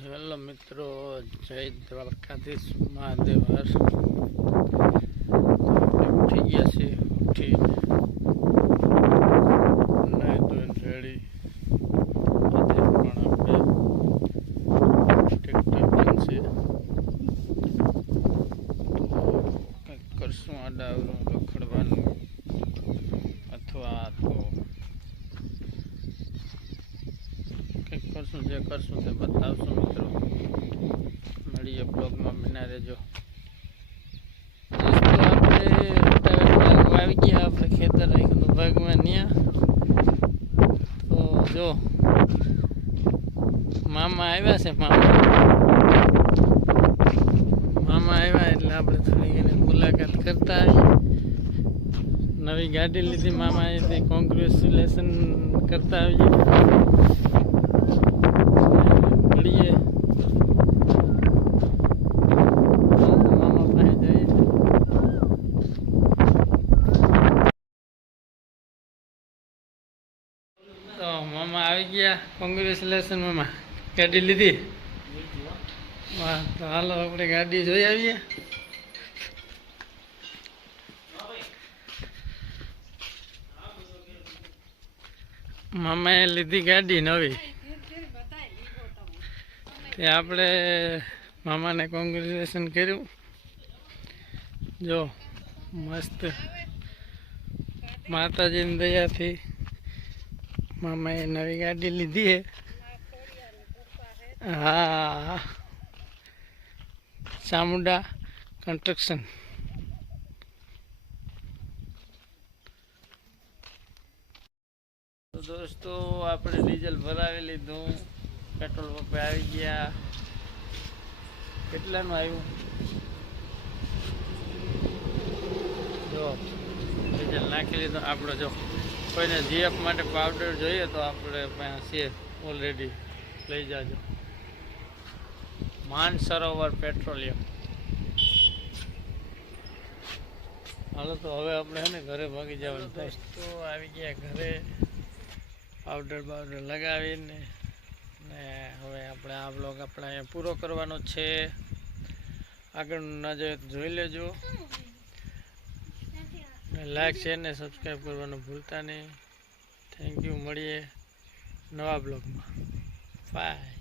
Hello મિત્રો, જય દ્વારકાધીશ મહાદેવ હર. ઉઠી ગયા છે, ઉઠી નાઈ ધોઈને રેડી. આજે પણ આપણે ટ્રેક્ટર બંધ છે તો કંઈક કરશું, આડાવરું રખડવાનું અથવા તો કંઈક કરશું. જે કરશું તે બતાવશું મિત્રો. મળીએ બ્લોગમાં, બના રહેજો. આવી ગયા આપણે ખેતર રાખ્યું ભાગમાં ન્યા. તો જો મામા આવ્યા છે. મામા આવ્યા એટલે આપણે થોડી ઘણી મુલાકાત કરતા આવીએ. નવી ગાડી લીધી મામાએ, તે કોંગ્રેચ્યુલેશન કરતા આવીએ. મળીએ મામા પાસે જઈએ. તો મામા આવી ગયા. કોંગ્રેચ્યુલેશન મામા, ગાડી લીધી. વાહ, તો હાલો આપણે ગાડી જોઈ આવીએ. મામાએ લીધી ગાડી નવી. તે આપણે મામાને કોંગ્રેચ્યુલેશન કર્યું. જો મસ્ત માતાજીની દયાથી મામાએ નવી ગાડી લીધી છે. હા, ચામુંડા કન્સ્ટ્રક્શન. તો દોસ્તો, આપણે ડીઝલ ભરાવી લીધું. પેટ્રોલ પંપે આવી ગયા. કેટલાનું આવ્યું જો, ડીઝલ નાખી લીધું. આપણે જો કોઈને જીએફ માટે પાવડર જોઈએ તો આપણે પાસે છે ઓલરેડી, લઈ જાજો. માનસરોવર પેટ્રોલિયમ. હાલો તો હવે આપણે છે ને ઘરે ભાગી જવાનું. દોસ્તો આવી ગયા ઘરે, પાવડર લગાવીને. ને હવે આપણે આ બ્લોગ આપણે અહીંયા પૂરો કરવાનો છે. આગળ ના જોઈએ તો જોઈ લેજો. લાઈક, શેર ને સબસ્ક્રાઈબ કરવાનું ભૂલતા નહીં. Thank you. મળીએ નવા બ્લોગમાં. બાય.